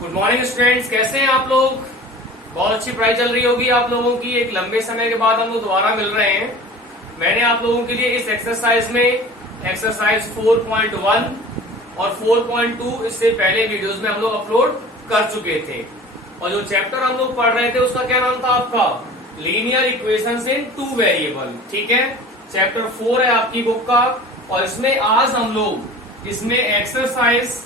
Good morning students, कैसे हैं आप लोग। बहुत अच्छी पढ़ाई चल रही होगी आप लोगों की। एक लंबे समय के बाद हम लोग दोबारा मिल रहे हैं। मैंने आप लोगों के लिए इस एक्सरसाइज में एक्सरसाइज 4.1 और 4.2 इससे पहले वीडियोस में हम लोग अपलोड कर चुके थे। और जो चैप्टर हम लोग पढ़ रहे थे उसका क्या नाम था आपका, लीनियर इक्वेशंस इन टू वेरिएबल। ठीक है, चैप्टर 4 है आपकी बुक का। और इसमें आज हम लोग इसमें एक्सरसाइज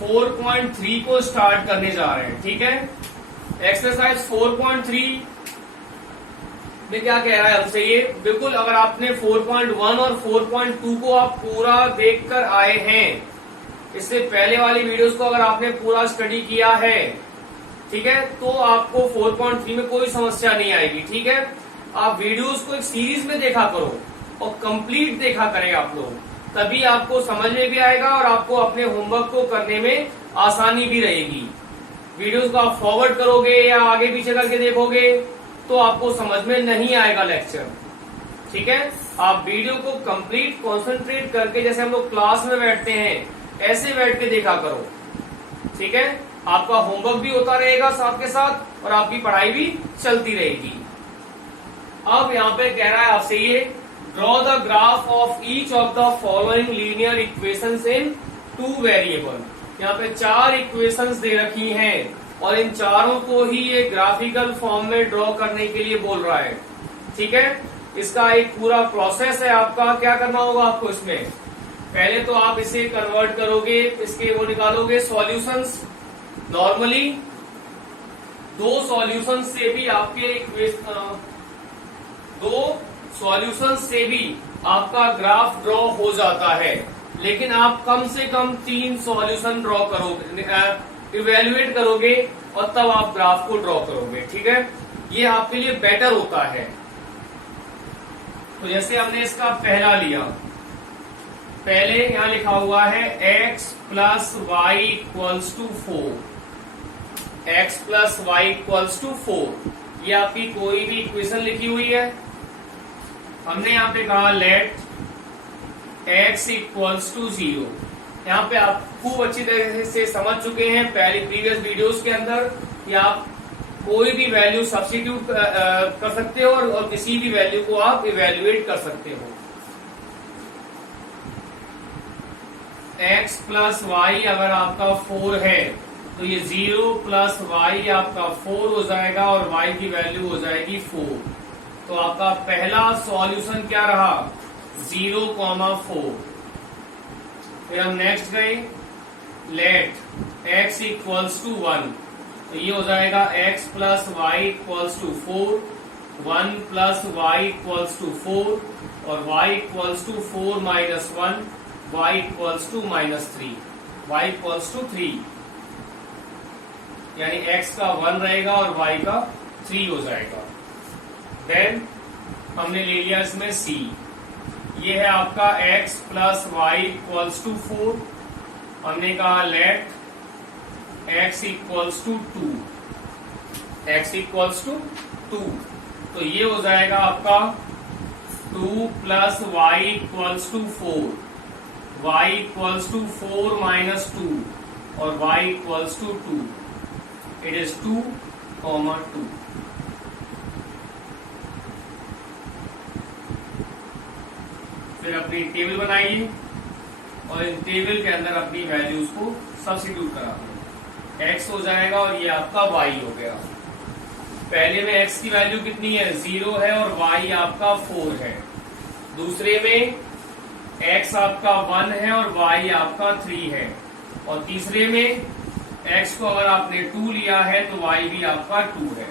4.3 को स्टार्ट करने जा रहे हैं। ठीक है, एक्सरसाइज 4.3 में क्या कह रहा है हमसे ये, बिल्कुल अगर आपने 4.1 और 4.2 को आप पूरा देखकर आए हैं, इससे पहले वाली वीडियोस को अगर आपने पूरा स्टडी किया है, ठीक है, तो आपको 4.3 में कोई समस्या नहीं आएगी। ठीक है, आप वीडियोस को एक सीरीज में देखा करो और कंप्लीट देखा करें आप लोग, तभी आपको समझ में भी आएगा और आपको अपने होमवर्क को करने में आसानी भी रहेगी। वीडियोस को आप फॉरवर्ड करोगे या आगे पीछे करके देखोगे तो आपको समझ में नहीं आएगा लेक्चर। ठीक है, आप वीडियो को कंप्लीट कंसंट्रेट करके, जैसे हम लोग क्लास में बैठते हैं ऐसे बैठ के देखा करो। ठीक है, आपका होमवर्क भी होता रहेगा साथ के साथ और आपकी पढ़ाई भी चलती रहेगी। अब यहाँ पे कह रहा है आपसे ये, draw the graph of each of the following linear equations in two variable. यहाँ पे 4 इक्वेशंस दे रखी हैं और इन चारों को ही ये ग्राफिकल फॉर्म में ड्रॉ करने के लिए बोल रहा है। ठीक है, इसका एक पूरा प्रोसेस है आपका। क्या करना होगा आपको इसमें, पहले तो आप इसे कन्वर्ट करोगे, इसके वो निकालोगे सॉल्यूशंस। नॉर्मली 2 सॉल्यूशन से भी आपका ग्राफ ड्रॉ हो जाता है, लेकिन आप कम से कम 3 सॉल्यूशन ड्रॉ करोगे, इवेल्युएट करोगे और तब आप ग्राफ को ड्रॉ करोगे। ठीक है, ये आपके लिए बेटर होता है। तो जैसे हमने इसका पहला लिया, पहले यहां लिखा हुआ है x plus y equals to 4। x plus y equals to 4, ये आपकी कोई भी इक्वेशन लिखी हुई है। हमने यहाँ पे कहा लेट x इक्वल्स टू 0। यहाँ पे आप खूब अच्छी तरह से समझ चुके हैं पहले प्रीवियस वीडियोस के अंदर कि आप कोई भी वैल्यू सब्स्टिट्यूट कर सकते हो और किसी भी वैल्यू को आप इवेल्युएट कर सकते हो। x प्लस वाई अगर आपका 4 है तो ये 0 प्लस वाई आपका 4 हो जाएगा और y की वैल्यू हो जाएगी 4। तो आपका पहला सॉल्यूशन क्या रहा, 0,4। फिर हम नेक्स्ट गए, लेट x इक्वल्स टू 1, तो ये हो जाएगा x plus y equals to 4, 1 plus y equals to 4 और y equals to 4 minus 1, y equals to minus 3, y equals to 3, यानी x का 1 रहेगा और y का 3 हो जाएगा। देन हमने ले लिया इसमें c, ये है आपका x plus y equals to 4। हमने कहा let x equals to 2, x equals to 2, तो ये हो जाएगा आपका 2 plus y equals to 4, y equals to 4 minus 2 और y equals to 2। It is 2, 2। फिर अपनी टेबल बनाइए और इन टेबल के अंदर अपनी वैल्यूज को सब्स्टिट्यूट करा दो। x हो जाएगा और ये आपका y हो गया। पहले में x की वैल्यू कितनी है, 0 है और y आपका 4 है। दूसरे में x आपका 1 है और y आपका 3 है। और तीसरे में x को अगर आपने 2 लिया है तो y भी आपका 2 है।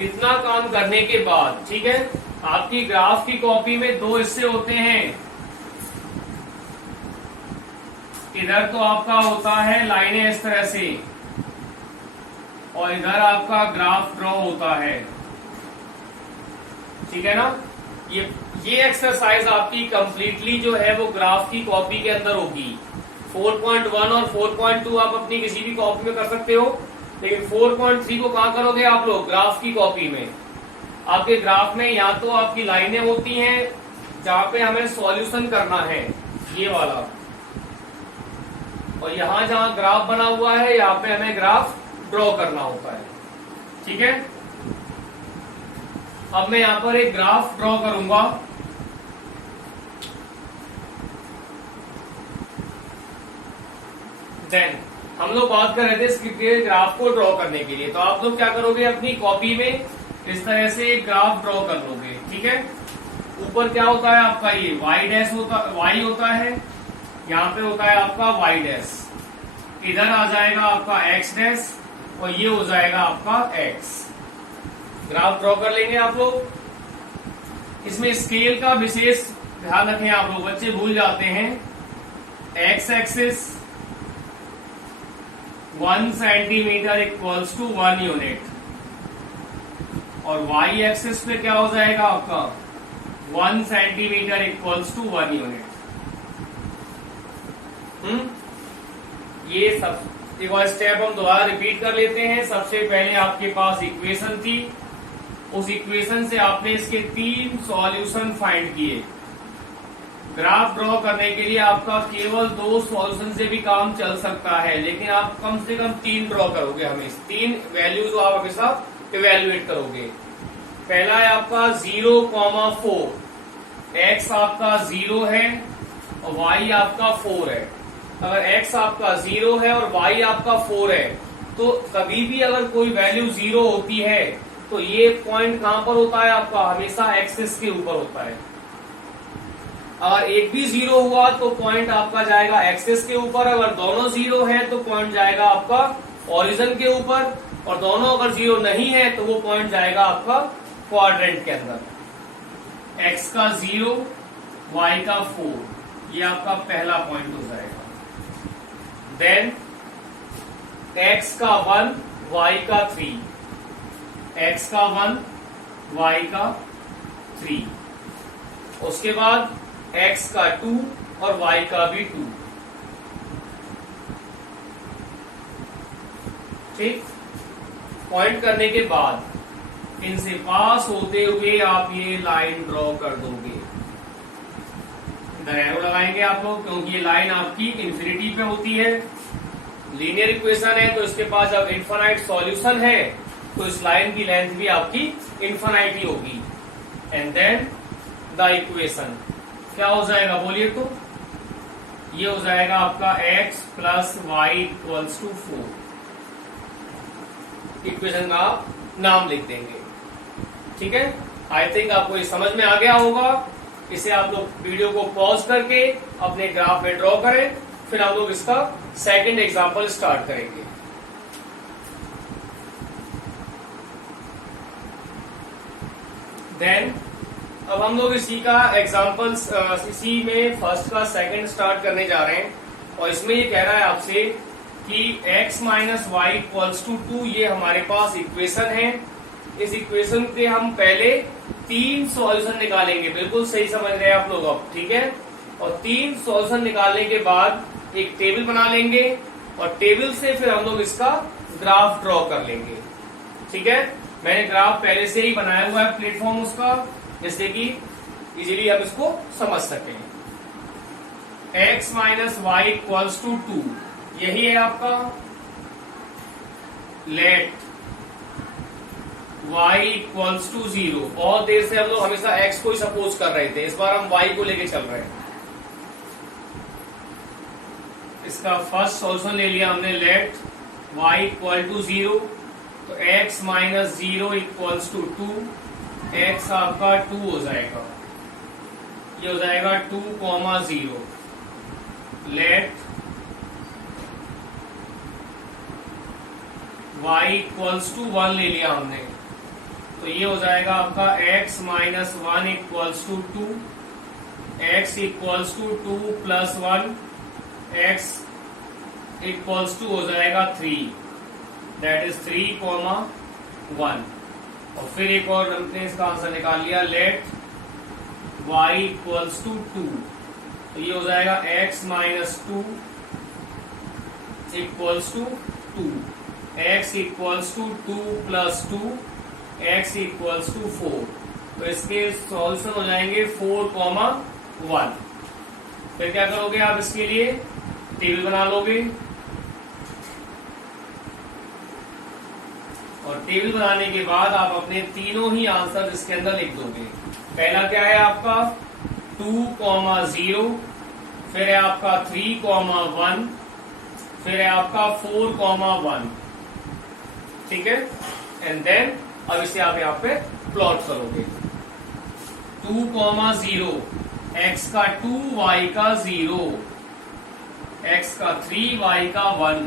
इतना काम करने के बाद, ठीक है, आपकी ग्राफ की कॉपी में 2 हिस्से होते हैं। इधर तो आपका होता है लाइनें इस तरह से और इधर आपका ग्राफ ड्रॉ होता है। ठीक है ना, ये एक्सरसाइज आपकी कंप्लीटली जो है वो ग्राफ की कॉपी के अंदर होगी। 4.1 और 4.2 आप अपनी किसी भी कॉपी में कर सकते हो, लेकिन 4.3 को कहाँ करोगे आप लोग, ग्राफ की कॉपी में। आपके ग्राफ में या तो आपकी लाइनें होती हैं जहां पे हमें सॉल्यूशन करना है, ये वाला, और यहां जहां ग्राफ बना हुआ है यहाँ पे हमें ग्राफ ड्रॉ करना होता है। ठीक है, अब मैं यहां पर एक ग्राफ ड्रॉ करूंगा। देन हम लोग बात कर रहे थे इसके ग्राफ को ड्रॉ करने के लिए, तो आप लोग क्या करोगे, अपनी कॉपी में इस तरह से एक ग्राफ ड्रॉ कर लोगे। ठीक है, ऊपर क्या होता है आपका, ये वाई डैश वाई होता है, यहाँ पे होता है आपका वाई डैश, इधर आ जाएगा आपका एक्स डैश और ये हो जाएगा आपका एक्स। ग्राफ ड्रॉ कर लेंगे आप लोग। इसमें स्केल का विशेष ध्यान रखें आप लोग, बच्चे भूल जाते हैं। X axis 1 centimetre equals to 1 unit और वाई एक्सिस पे क्या हो जाएगा आपका 1 सेंटीमीटर इक्वल्स टू 1 यूनिट। ये सब एक बार स्टेप हम दोबारा रिपीट कर लेते हैं। सबसे पहले आपके पास इक्वेशन थी, उस इक्वेशन से आपने इसके 3 सॉल्यूशन फाइंड किए। ग्राफ ड्रॉ करने के लिए आपका केवल 2 सॉल्यूशन से भी काम चल सकता है, लेकिन आप कम से कम 3 ड्रॉ करोगे, हमेशा 3 वैल्यूज आप हमेशा इवेल्युएट करोगे। पहला है आपका 0,4, एक्स आपका 0 है और वाई आपका 4 है। अगर एक्स आपका 0 है और वाई आपका 4 है तो कभी भी अगर कोई वैल्यू 0 होती है तो ये पॉइंट कहां पर होता है आपका, हमेशा एक्सिस के ऊपर होता है। अगर एक भी 0 हुआ तो पॉइंट आपका जाएगा एक्सिस के ऊपर, अगर दोनों 0 है तो पॉइंट जाएगा आपका ओरिजिन के ऊपर, और दोनों अगर 0 नहीं है तो वो पॉइंट जाएगा आपका क्वाड्रेंट के अंदर। एक्स का 0, वाई का 4, ये आपका पहला पॉइंट हो जाएगा। देन एक्स का 1, वाई का 3, एक्स का 1, वाई का 3, उसके बाद एक्स का 2 और वाई का भी 2। ठीक, पॉइंट करने के बाद इनसे पास होते हुए आप ये लाइन ड्रॉ कर दोगे। इधर एरो लगाएंगे आप लोग, क्योंकि ये लाइन आपकी इंफिनिटी पे होती है। लीनियर इक्वेशन है तो इसके पास जब इनफाइनाइट सॉल्यूशन है तो इस लाइन की लेंथ भी आपकी इनफाइनाइट ही होगी। एंड देन द इक्वेशन क्या हो जाएगा बोलिए, तो ये हो जाएगा आपका x plus y equals to 4। Equation का आप नाम लिख देंगे। ठीक है, आई थिंक आपको ये समझ में आ गया होगा। इसे आप लोग वीडियो को पॉज करके अपने ग्राफ में ड्रॉ करें, फिर हम लोग इसका सेकंड एग्जांपल स्टार्ट करेंगे। देन अब हम लोग इसी का एग्जांपल इसी में फर्स्ट का सेकंड स्टार्ट करने जा रहे हैं, और इसमें ये कह रहा है आपसे कि x minus y equals to 2, ये हमारे पास इक्वेशन है। इस इक्वेशन के हम पहले 3 सॉल्यूशन निकालेंगे। बिल्कुल सही समझ रहे हैं आप लोग अब, ठीक है। और 3 सॉल्यूशन निकालने के बाद एक टेबल बना लेंगे और टेबल से फिर हम लोग इसका ग्राफ ड्रॉ कर लेंगे। ठीक है, मैंने ग्राफ पहले से ही बनाया हुआ है प्लेटफॉर्म उसका, जिससे कि इजीली हम इसको समझ सकें। x minus y equals to 2, यही है आपका। Let y equals to 0। बहुत देर से हम लोग हमेशा x को ही सपोज कर रहे थे, इस बार हम y को लेके चल रहे हैं। इसका फर्स्ट सॉल्यूशन ले लिया हमने, लेट y इक्वल टू 0, तो x minus 0 equals to 2, x आपका 2 हो जाएगा, ये हो जाएगा 2,0। लेट y इक्वल्स टू 1 ले लिया हमने, तो ये हो जाएगा आपका x minus 1 equals to 2, x equals to 2 plus 1, x equals to हो जाएगा 3, दैट इज 3,1। और फिर एक और हमने इसका आंसर निकाल लिया, लेट y इक्वल्स टू 2, तो ये हो जाएगा x minus 2 equals to 2, x equals to 2 plus 2, x equals to 4। तो इसके सॉल्यूशन हो जाएंगे 4,1। फिर क्या करोगे आप इसके लिए, टेबल बना लोगे, और टेबल बनाने के बाद आप अपने तीनों ही आंसर इसके अंदर लिख दोगे। पहला क्या है आपका 2,0, फिर है आपका 3,1, फिर है आपका 4,1, ठीक है। एंड देन अब इसे आप यहाँ पे प्लॉट करोगे। 2,0, x का 2, y का 0, x का 3, y का 1,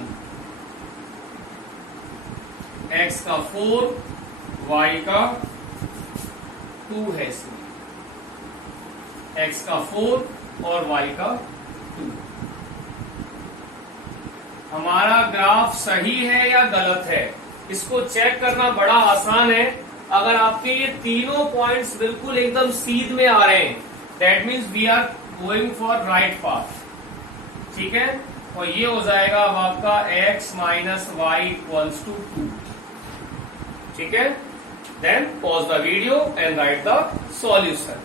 x का 4, y का 2 है इसमें, x का 4 और y का 2। हमारा ग्राफ सही है या गलत है, इसको चेक करना बड़ा आसान है। अगर आपके ये तीनों पॉइंट्स बिल्कुल एकदम सीध में आ रहे हैं, that means we are going for right path, ठीक है। और ये हो जाएगा अब आपका x minus y equals to 2, ठीक है। Then pause the video and write the solution.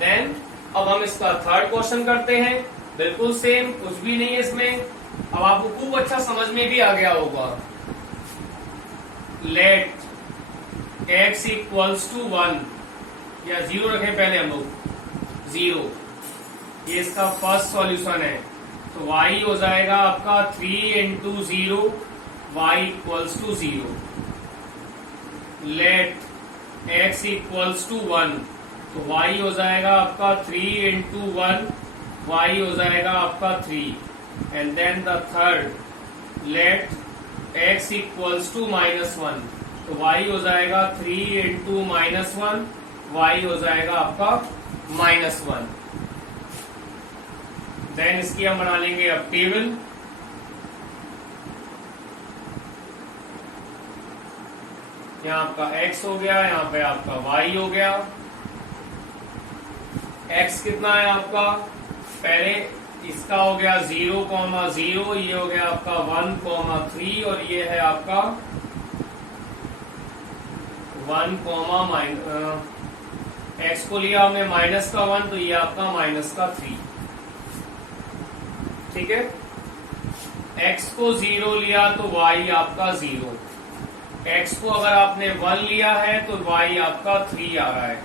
Then अब हम इसका थर्ड क्वेश्चन करते हैं, बिल्कुल सेम, कुछ भी नहीं है इसमें। अब आपको खूब अच्छा समझ में भी आ गया होगा। लेट x इक्वल्स टू 1 या 0 रखें पहले हम लोग 0, ये इसका फर्स्ट सॉल्यूशन है। तो y हो जाएगा आपका 3 into 0, y equals to 0। Let x equals to 1, तो y हो जाएगा आपका 3 इंटू 1, y हो जाएगा आपका 3। And then the third, let x equals to -1, तो y हो जाएगा 3 इंटू -1, y हो जाएगा आपका -1। देन इसकी हम बना लेंगे अब टेबल। यहाँ आपका x हो गया, यहाँ पे आपका y हो गया। x कितना है आपका, पहले इसका हो गया 0,0, ये हो गया आपका 1,3 और ये है आपका 1, x को लिया हमने -1, तो ये आपका -3, ठीक है। x को 0 लिया तो y आपका 0, x को अगर आपने 1 लिया है तो y आपका 3 आ रहा है,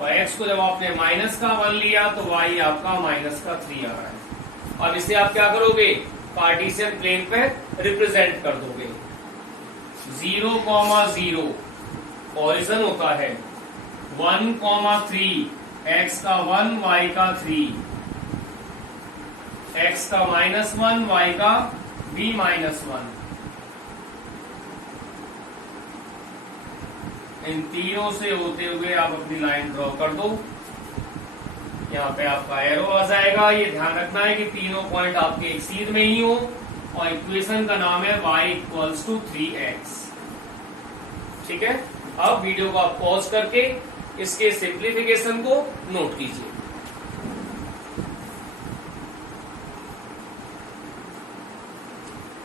और x को जब आपने -1 लिया तो y आपका -3 आ रहा है। अब इसे आप क्या करोगे, कार्टेशियन प्लेन पे रिप्रेजेंट कर दोगे। 0,0 ओरिजिन होता है, 1,3, x का 1, y का 3, x का -1, y का भी -1। इन तीनों से होते हुए आप अपनी लाइन ड्रॉ कर दो। यहाँ पे आपका एरो आ जाएगा। ये ध्यान रखना है कि तीनों पॉइंट आपके एक सीध में ही हो, और इक्वेशन का नाम है y इक्वल्स टू 3x, ठीक है। अब वीडियो को आप पॉज करके इसके सिंप्लीफिकेशन को नोट कीजिए।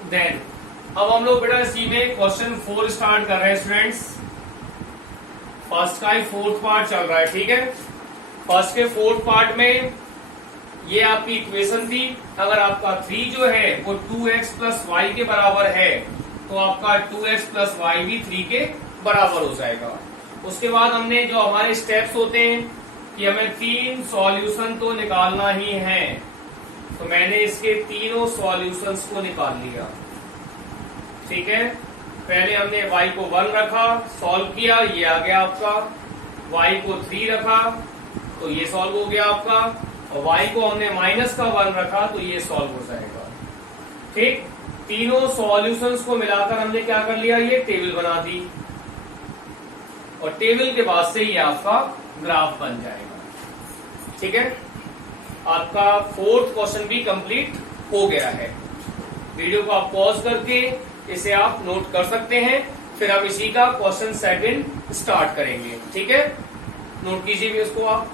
देन अब हम लोग बेटा इसी में क्वेश्चन 4 स्टार्ट कर रहे हैं स्टूडेंट्स। फर्स्ट का ही 4th पार्ट चल रहा है, ठीक है। फर्स्ट के 4th पार्ट में ये आपकी इक्वेशन थी। अगर आपका 3 जो है वो 2x प्लस वाई के बराबर है, तो आपका 2x प्लस वाई भी 3 के बराबर हो जाएगा। उसके बाद हमने जो हमारे स्टेप्स होते हैं कि हमें 3 सॉल्यूशन तो निकालना ही है, तो मैंने इसके तीनों सॉल्यूशंस को निकाल लिया, ठीक है। पहले हमने y को 1 रखा, सॉल्व किया, ये आ गया आपका। y को 3 रखा तो ये सॉल्व हो गया आपका, और y को हमने -1 रखा तो ये सॉल्व हो जाएगा, ठीक। तीनों सॉल्यूशंस को मिलाकर हमने क्या कर लिया, ये टेबल बना दी, और टेबल के बाद से ये आपका ग्राफ बन जाएगा, ठीक है। आपका 4th क्वेश्चन भी कंप्लीट हो गया है। वीडियो को आप पॉज करके इसे आप नोट कर सकते हैं, फिर हम इसी का क्वेश्चन 2 स्टार्ट करेंगे, ठीक है। नोट कीजिए भी उसको आप।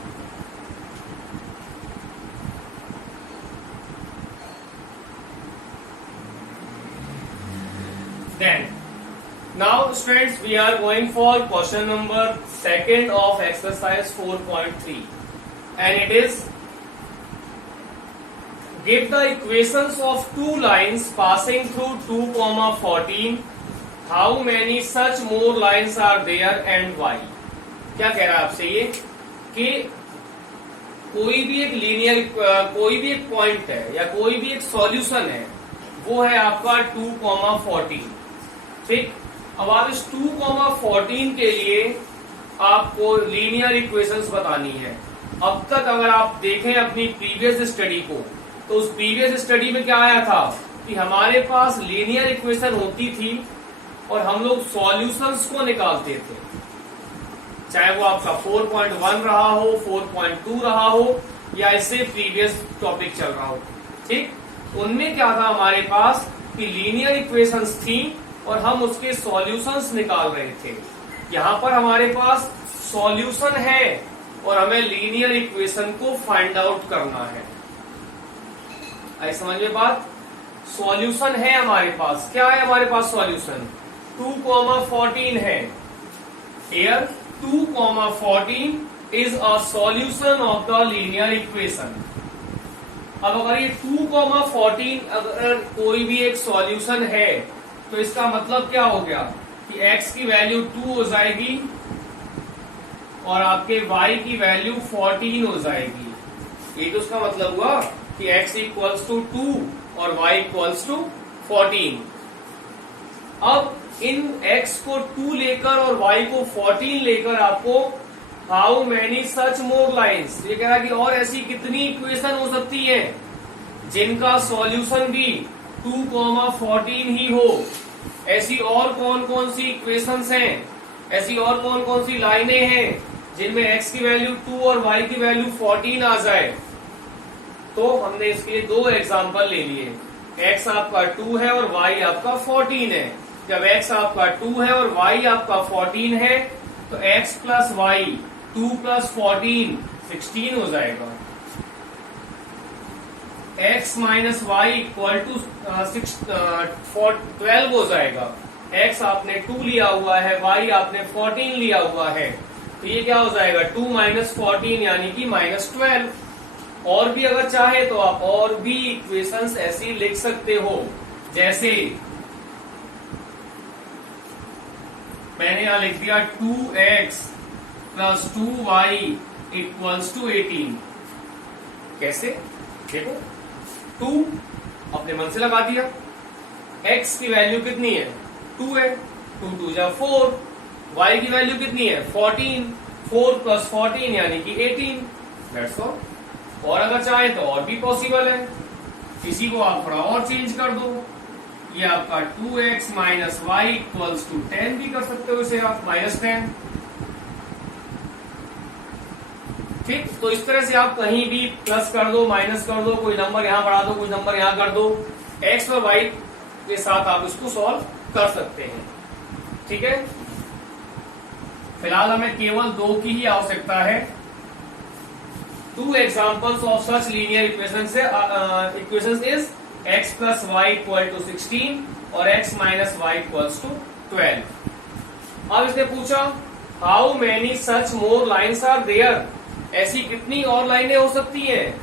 Then Now students, we are going for question number 2 of exercise 4.3 and it is give the equations of two lines passing through 2,14. How many such more lines are there and why? क्या कह रहा है आपसे ये कि कोई भी एक लीनियर कोई भी एक पॉइंट है या कोई भी एक सॉल्यूशन है, वो है आपका 2,14. ठीक, अब आप इस 2,14 के लिए आपको लीनियर इक्वेशंस बतानी है. अब तक अगर आप देखें अपनी प्रीवियस स्टडी को, तो उस प्रीवियस स्टडी में क्या आया था कि हमारे पास लीनियर इक्वेशन होती थी और हम लोग सॉल्यूशंस को निकालते थे, चाहे वो आपका 4.1 रहा हो, 4.2 रहा हो या इससे प्रीवियस टॉपिक चल रहा हो. ठीक, उनमें क्या था हमारे पास कि लीनियर इक्वेशंस थी और हम उसके सॉल्यूशंस निकाल रहे थे. यहां पर हमारे पास सॉल्यूशन है और हमें लीनियर इक्वेशन को फाइंड आउट करना है. आई समझ में बात? सॉल्यूशन है हमारे पास. क्या है हमारे पास सॉल्यूशन? 2,14 है. Here 2,14 is a solution of the linear equation. अब अगर ये 2,14 अगर कोई भी एक सॉल्यूशन है तो इसका मतलब क्या हो गया कि x की वैल्यू 2 हो जाएगी और आपके y की वैल्यू 14 हो जाएगी. ये तो उसका मतलब हुआ कि x इक्वल्स टू 2 और y इक्वल्स टू 14. अब इन x को 2 लेकर और y को 14 लेकर आपको how many such more lines, ये कह रहा है कि और ऐसी कितनी इक्वेशन हो सकती है जिनका सॉल्यूशन भी 2,14 ही हो. ऐसी और कौन कौन सी इक्वेशंस हैं, ऐसी और कौन कौन सी लाइनें हैं जिनमें x की वैल्यू 2 और y की वैल्यू 14 आ जाए. तो हमने इसके लिए दो एग्जांपल ले लिए. x आपका 2 है और y आपका 14 है. जब x आपका 2 है और y आपका 14 है तो x प्लस y 2 प्लस 14 16 हो जाएगा. x minus y equal to 12 हो जाएगा. x आपने 2 लिया हुआ है, y आपने 14 लिया हुआ है, तो ये क्या हो जाएगा 2 माइनस 14 यानी कि -12. और भी अगर चाहे तो आप और भी इक्वेशंस ऐसी लिख सकते हो, जैसे मैंने यहां लिख दिया 2x plus 2y equals to 18. कैसे? देखो 2 अपने मन से लगा दिया. x की वैल्यू कितनी है? 2 है. 2 2 जा 4. y की वैल्यू कितनी है? 14. 4 प्लस 14 यानी कि 18. That's all. और अगर चाहे तो और भी पॉसिबल है. इसी को आप थोड़ा और चेंज कर दो. ये आपका 2x minus y equals to 10 भी कर सकते हो इसे आप, -10. ठीक, तो इस तरह से आप कहीं भी प्लस कर दो, माइनस कर दो, कोई नंबर यहां बढ़ा दो, कोई नंबर यहां कर दो. x और y के साथ आप इसको सॉल्व कर सकते हैं. ठीक है, फिलहाल हमें केवल 2 की ही आवश्यकता है. 2 examples of such linear equations is x plus y equal to 16 और x minus y equals to 12. अब इसने पूछा how many such more lines are there, ऐसी कितनी और लाइनें हो सकती हैं?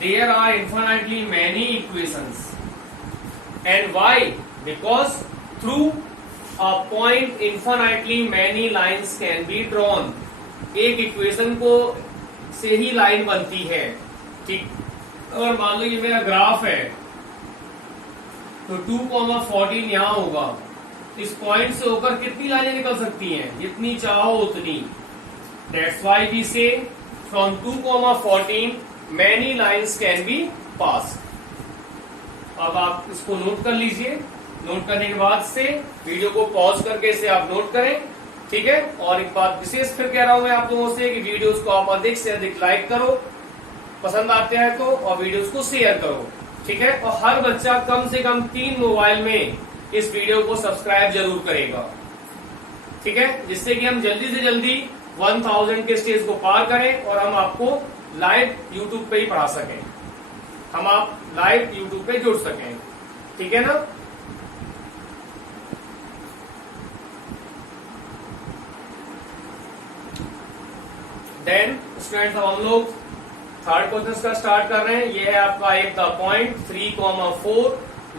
There are infinitely many equations. And why? Because through a point infinitely many lines can be drawn. एक इक्वेशन को से ही लाइन बनती है. ठीक, अगर मान लो ये मेरा ग्राफ है तो 2,14 यहां होगा. इस पॉइंट से होकर कितनी लाइनें निकल सकती हैं? जितनी चाहो उतनी. That's why we say from 2,14 many lines can be pass. अब आप इसको नोट कर लीजिए. नोट करने के बाद से वीडियो को पॉज करके इसे आप नोट करें. ठीक है, और एक बात विशेष फिर कह रहा हूं मैं आप लोगों से कि वीडियोस को आप अधिक से अधिक लाइक करो, पसंद आते हैं तो, और वीडियोस को शेयर करो. ठीक है, और हर बच्चा कम से कम 3 मोबाइल में इस वीडियो को सब्सक्राइब जरूर करेगा. ठीक है, जिससे कि हम जल्दी से जल्दी 1000 के स्टेज को पार करें और हम आपको लाइव यूट्यूब पे ही पढ़ा सकें, हम आप लाइव यूट्यूब पे जुड़ सकें. ठीक है ना? देन स्टूडेंट्स अब हम लोग थर्ड क्वेश्चन का स्टार्ट कर रहे हैं। ये है आपका एक the point 3,4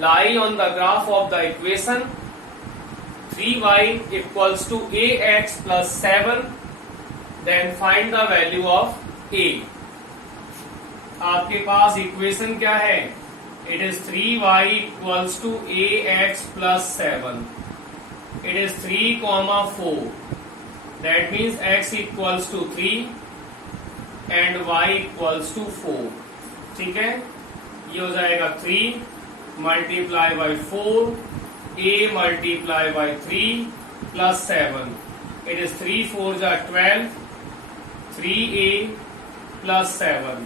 lie on the graph of the equation 3y equals to ax plus 7, then find the value of a। आपके पास इक्वेशन क्या है? It is 3y equals to ax plus 7। It is 3,4, that means x equals to 3 and y equals to 4। ठीक है, ये हो जाएगा 3 multiply by 4, a multiply by 3 plus 7। It is 3 4 जा 12, 3a प्लस 7।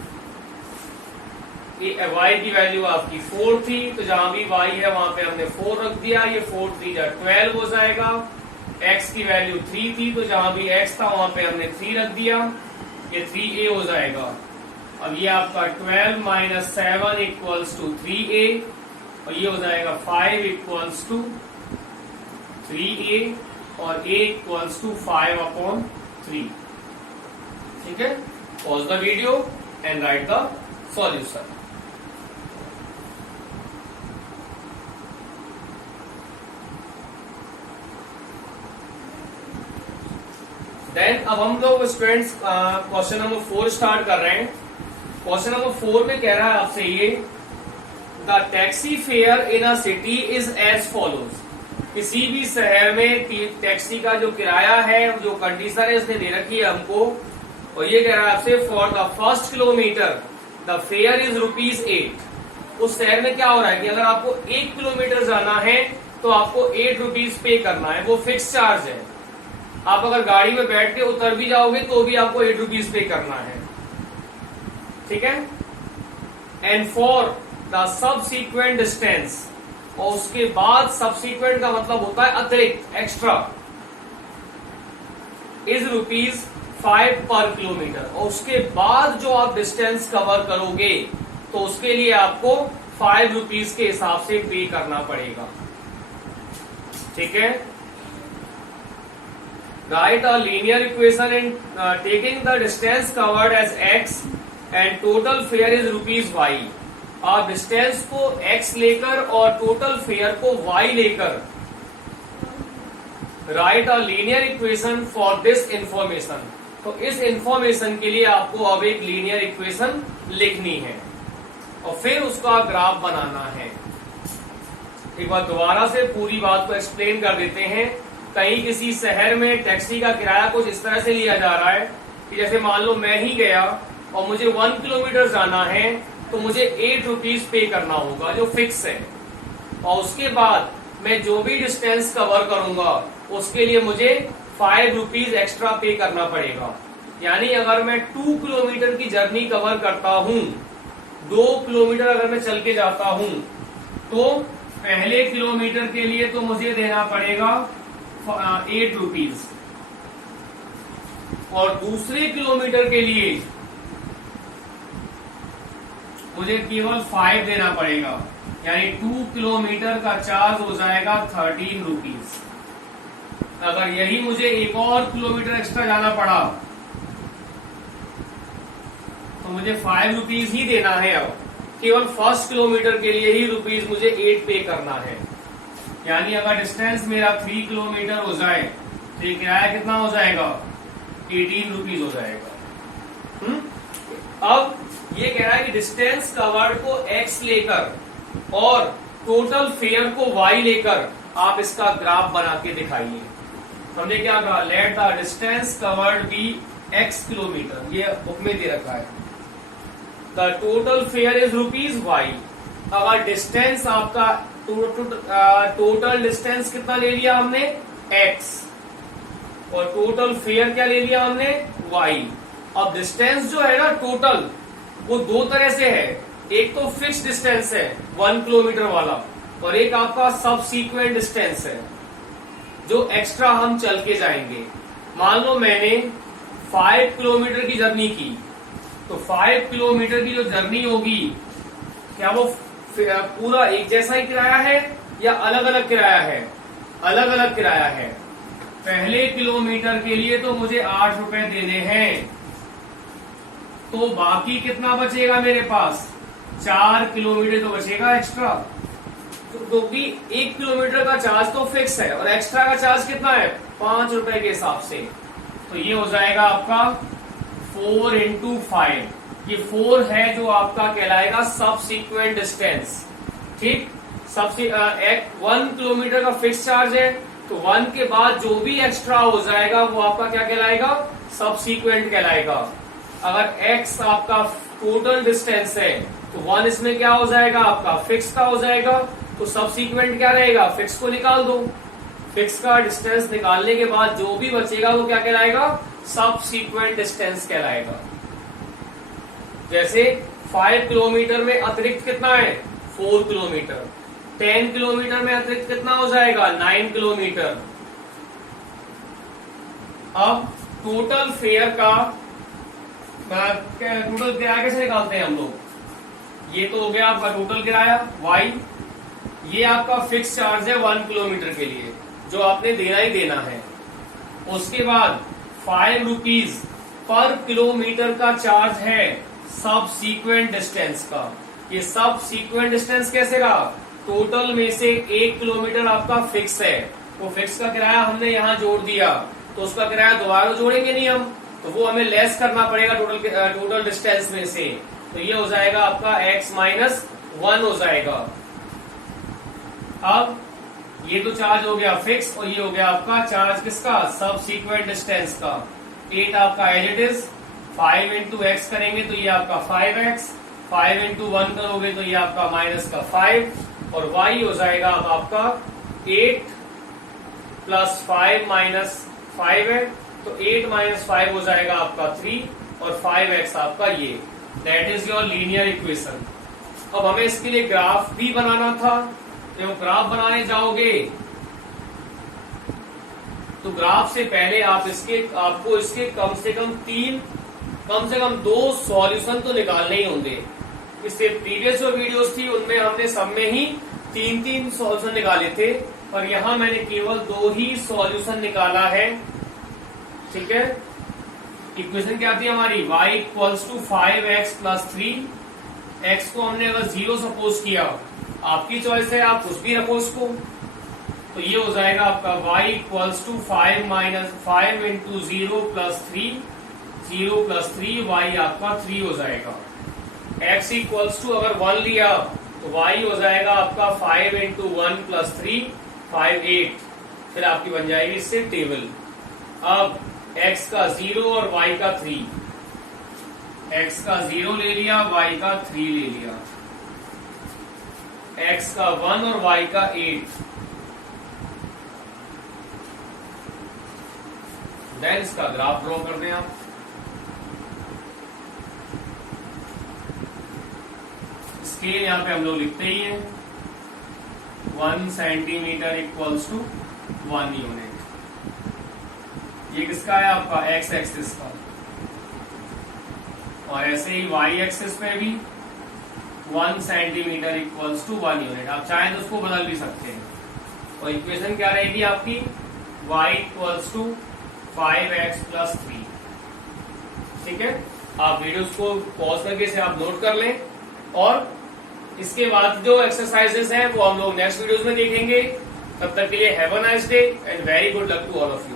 y की वैल्यू आपकी 4 थी, तो जहां भी y है वहां पे हमने 4 रख दिया। ये 4 3 जा 12 हो जाएगा। x की वैल्यू 3 थी, तो जहां भी x था वहां पे हमने 3 रख दिया। ये 3a हो जाएगा। अब ये आपका 12 माइनस 7 इक्वल्स टू 3a, और ये हो जाएगा 5 इक्वल्स टू 3a, और a इक्वल्स टू 5/3। ठीक है, pause the video and write the solution. Then अब हम लोग स्टूडेंट्स क्वेश्चन नंबर 4 स्टार्ट कर रहे हैं। क्वेश्चन नंबर 4 में कह रहा है आपसे ये, the taxi fare in a city is as follows. किसी भी शहर में टैक्सी का जो किराया है, जो कंडीशन है, उसने दे रखी है हमको, और ये कह रहा है आपसे for the first kilometre the fair is ₹8। उस शहर में क्या हो रहा है कि अगर आपको 1 किलोमीटर जाना है तो आपको ₹8 पे करना है, वो फिक्स चार्ज है। आप अगर गाड़ी में बैठ के उतर भी जाओगे तो भी आपको ₹8 पे करना है। ठीक है, and for the subsequent distance, और उसके बाद सबसीक्वेंट का मतलब होता है अतिरिक्त, एक्स्ट्रा, इज ₹5 पर किलोमीटर। और उसके बाद जो आप डिस्टेंस कवर करोगे तो उसके लिए आपको ₹5 के हिसाब से पे करना पड़ेगा। ठीक है, write a linear equation in taking the distance covered as x and total fare is ₹y। आप डिस्टेंस को x लेकर और टोटल फेयर को y लेकर right a linear equation for this information. तो इस इंफॉर्मेशन के लिए आपको अब एक लीनियर इक्वेशन लिखनी है और फिर उसका ग्राफ बनाना है। एक बार दोबारा से पूरी बात को एक्सप्लेन कर देते हैं। कहीं किसी शहर में टैक्सी का किराया कुछ इस तरह से लिया जा रहा है कि जैसे मान लो मैं ही गया और मुझे 1 किलोमीटर जाना है तो मुझे ₹8 पे करना होगा, जो फिक्स है। और उसके बाद मैं जो भी डिस्टेंस कवर करूंगा उसके लिए मुझे ₹5 एक्स्ट्रा पे करना पड़ेगा। यानी अगर मैं 2 किलोमीटर की जर्नी कवर करता हूं, 2 किलोमीटर अगर मैं चल के जाता हूं, तो पहले किलोमीटर के लिए तो मुझे देना पड़ेगा ₹8, और दूसरे किलोमीटर के लिए मुझे केवल 5 देना पड़ेगा। यानी 2 किलोमीटर का चार्ज हो जाएगा ₹13। अगर यही मुझे एक और किलोमीटर एक्स्ट्रा जाना पड़ा तो मुझे ₹5 ही देना है। अब केवल फर्स्ट किलोमीटर के लिए ही रुपीज मुझे 8 पे करना है। यानी अगर डिस्टेंस मेरा 3 किलोमीटर हो जाए तो ये किराया कितना हो जाएगा? ₹18 हो जाएगा। अब ये कह रहा है कि डिस्टेंस कवर्ड को x लेकर और टोटल फेयर को y लेकर आप इसका ग्राफ बना के दिखाइए। तो हमने क्या कहा, let the distance covered be x kilometre, ये बुक में दे रखा है। The total fare is ₹y। अगर डिस्टेंस आपका टोटल डिस्टेंस कितना ले लिया हमने? x, और टोटल फेयर क्या ले लिया हमने? y। अब डिस्टेंस जो है ना टोटल, वो दो तरह से है। एक तो फिक्स डिस्टेंस है 1 किलोमीटर वाला, और एक आपका सबसीक्वेंट डिस्टेंस है जो एक्स्ट्रा हम चल के जाएंगे। मान लो मैंने 5 किलोमीटर की जर्नी की, तो 5 किलोमीटर की जो जर्नी होगी, क्या वो पूरा एक जैसा ही किराया है या अलग अलग किराया है? अलग अलग किराया है। पहले किलोमीटर के लिए तो मुझे ₹8 देने हैं, तो बाकी कितना बचेगा मेरे पास, 4 किलोमीटर तो बचेगा एक्स्ट्रा। क्योंकि 1 किलोमीटर का चार्ज तो फिक्स है और एक्स्ट्रा का चार्ज कितना है, 5 रुपए के हिसाब से। तो ये हो जाएगा आपका 4 इंटू 5, ये 4 है जो आपका कहलाएगा सबसीक्वेंट डिस्टेंस। ठीक, सबसे 1 किलोमीटर का फिक्स चार्ज है, तो 1 के बाद जो भी एक्स्ट्रा हो जाएगा वो आपका क्या कहलाएगा, सबसीक्वेंट कहलाएगा। अगर x आपका टोटल डिस्टेंस है तो 1 इसमें क्या हो जाएगा, आपका फिक्स का हो जाएगा, तो सबसीक्वेंट क्या रहेगा, फिक्स को निकाल दो। फिक्स का डिस्टेंस निकालने के बाद जो भी बचेगा वो क्या कहलाएगा, सबसीक्वेंट डिस्टेंस कहलाएगा। जैसे 5 किलोमीटर में अतिरिक्त कितना है, 4 किलोमीटर। 10 किलोमीटर में अतिरिक्त कितना हो जाएगा, 9 किलोमीटर। अब टोटल फेयर का टोटल किराया कैसे निकालते हैं हम लोग, ये तो हो गया आपका टोटल किराया y, ये आपका फिक्स चार्ज है 1 किलोमीटर के लिए जो आपने देना ही देना है। उसके बाद 5 रुपीज पर किलोमीटर का चार्ज है सब सीक्वेंट डिस्टेंस का। ये सब सीक्वेंट डिस्टेंस कैसे रहा, टोटल में से 1 किलोमीटर आपका फिक्स है, वो फिक्स का किराया हमने यहाँ जोड़ दिया, तो उसका किराया दोबारा जोड़ेंगे नहीं हम, तो वो हमें लेस करना पड़ेगा टोटल डिस्टेंस में से। तो ये हो जाएगा आपका x माइनस 1 हो जाएगा। अब ये तो चार्ज हो गया फिक्स और ये हो गया आपका चार्ज किसका, सब सीक्वेंट डिस्टेंस का। 8 आपका as it is, 5 into x करेंगे तो ये आपका 5x, 5 इंटू 1 करोगे तो ये आपका माइनस का 5, और y हो जाएगा अब आपका 8 प्लस 5 माइनस 5 है, तो 8 माइनस 5 हो जाएगा आपका 3 और 5x आपका ये। That is your linear equation. अब हमें इसके लिए ग्राफ भी बनाना था, तो ग्राफ बनाने जाओगे तो ग्राफ से पहले आपको इसके कम से कम 2 सॉल्यूशन तो निकालने ही होंगे। इससे प्रीवियस जो वीडियोस थी उनमें हमने सब में ही 3-3 सॉल्यूशन निकाले थे, पर यहां मैंने केवल 2 ही सॉल्यूशन निकाला है। ठीक है, इक्वेशन क्या थी हमारी, y equals to 5x plus 3, x को हमने अगर 0 सपोज किया, आपकी चॉइस है, आप कुछ भी रखो उसको, तो ये हो जाएगा आपका y equals to 5 minus 5 into 0 plus 3, 0 plus 3, y आपका 3 हो जाएगा। x इक्वल्स टू अगर 1 लिया तो y हो जाएगा आपका 5 इंटू 1 प्लस 3, 5 8, फिर आपकी बन जाएगी इससे टेबल। अब x का 0 और y का 3, x का 0 ले लिया, y का 3 ले लिया, x का 1 और y का 8, देन इसका ग्राफ ड्रॉ कर दें आप। स्केल यहां पे हम लोग लिखते ही हैं, 1 सेंटीमीटर इक्वल्स टू 1 यूनिट। ये किसका है आपका, x एक्सिस का, और ऐसे ही y एक्सिस पे भी 1 सेंटीमीटर इक्वल्स टू 1 यूनिट। आप चाहें तो उसको बदल भी सकते हैं। और इक्वेशन क्या रहेगी आपकी, y equals to 5x plus 3। ठीक है, आप वीडियोस को पॉज करके इसे आप नोट कर लें, और इसके बाद जो एक्सरसाइजेस हैं वो हम लोग नेक्स्ट वीडियोस में देखेंगे। तब तक के लिए have a nice day and very good luck to all of you.